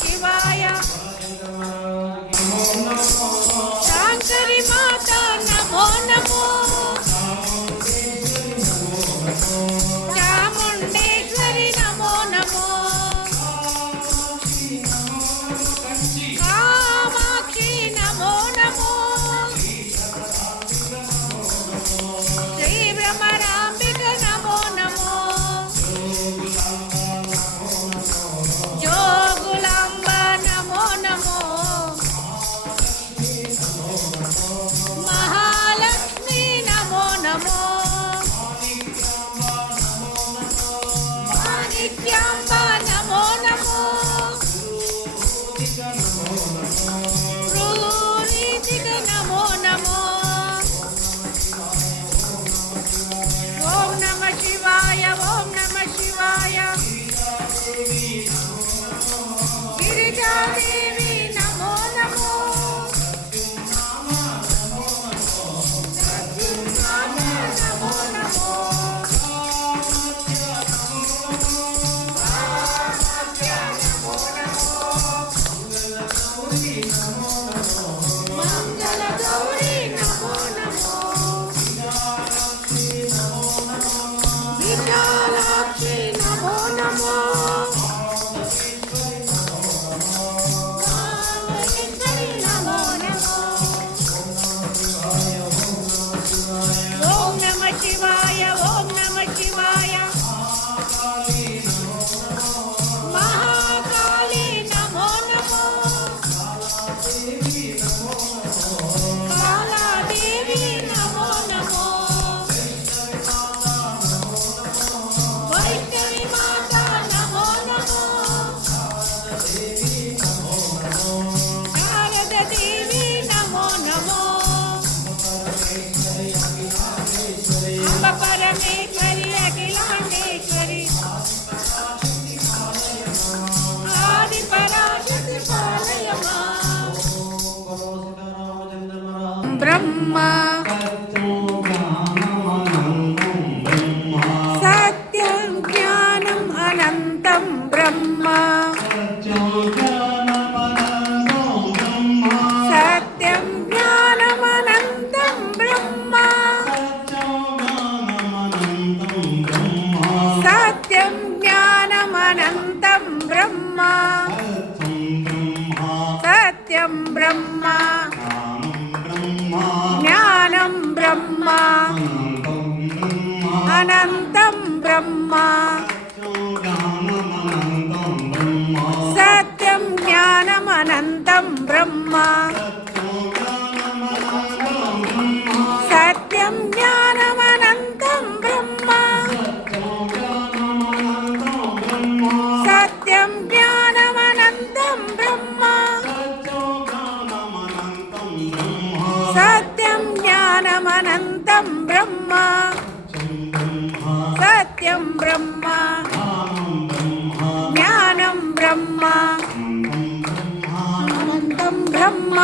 శివాయ శాంకరి మాత నమో నమో చాముండేశ్వరి నమో నమో కామాక్షి నమో నమో శ్రీ భ్రమరాంబిక నమో నమో జోగులాంబ నమో నమో మహాలక్ష్మి నమో నమో మాణిక్యాంబ నమో నమో భ్రూరీతిక నమో నమో ఓం నమ శివాయ ఓం నమ శివాయ గిరిజాదేవి నమో నమో నమో నమో మంగళ గౌరీ నమో నమో విశాలాక్షి నమో నమో కామేశ్వరి నమో నమో ఓం నమ శివాయ ఓం నమ శివాయ మహాకాళి నమో నమో కాళాదేవి నమో నమో వైష్ణవి మాత నమో నమో శారద దేవి నమో నమో అంబ పరమేశ్వరి అఖిలాండేశ్వరి ఆది పరాశక్తి పాలయమా బ్రహ్మ సత్యం జ్ఞానం అనంతం బ్రహ్మ సత్యం జ్ఞానమనంతం బ్రహ్మ సత్యం జ్ఞానమనంతం బ్రహ్మ సత్యం బ్రహ్మ జ్ఞానం బ్రహ్మ అనంతం బ్రహ్మ సత్యం జ్ఞానమనంతం బ్రహ్మ సత్యం జ్ఞానమనంతం బ్రహ్మ సత్యం జ్ఞానమనంతం బ్రహ్మ సత్యం జ్ఞానమనంతం బ్రహ్మ సత్యం బ్రహ్మ జ్ఞానం బ్రహ్మ అనంతం బ్రహ్మ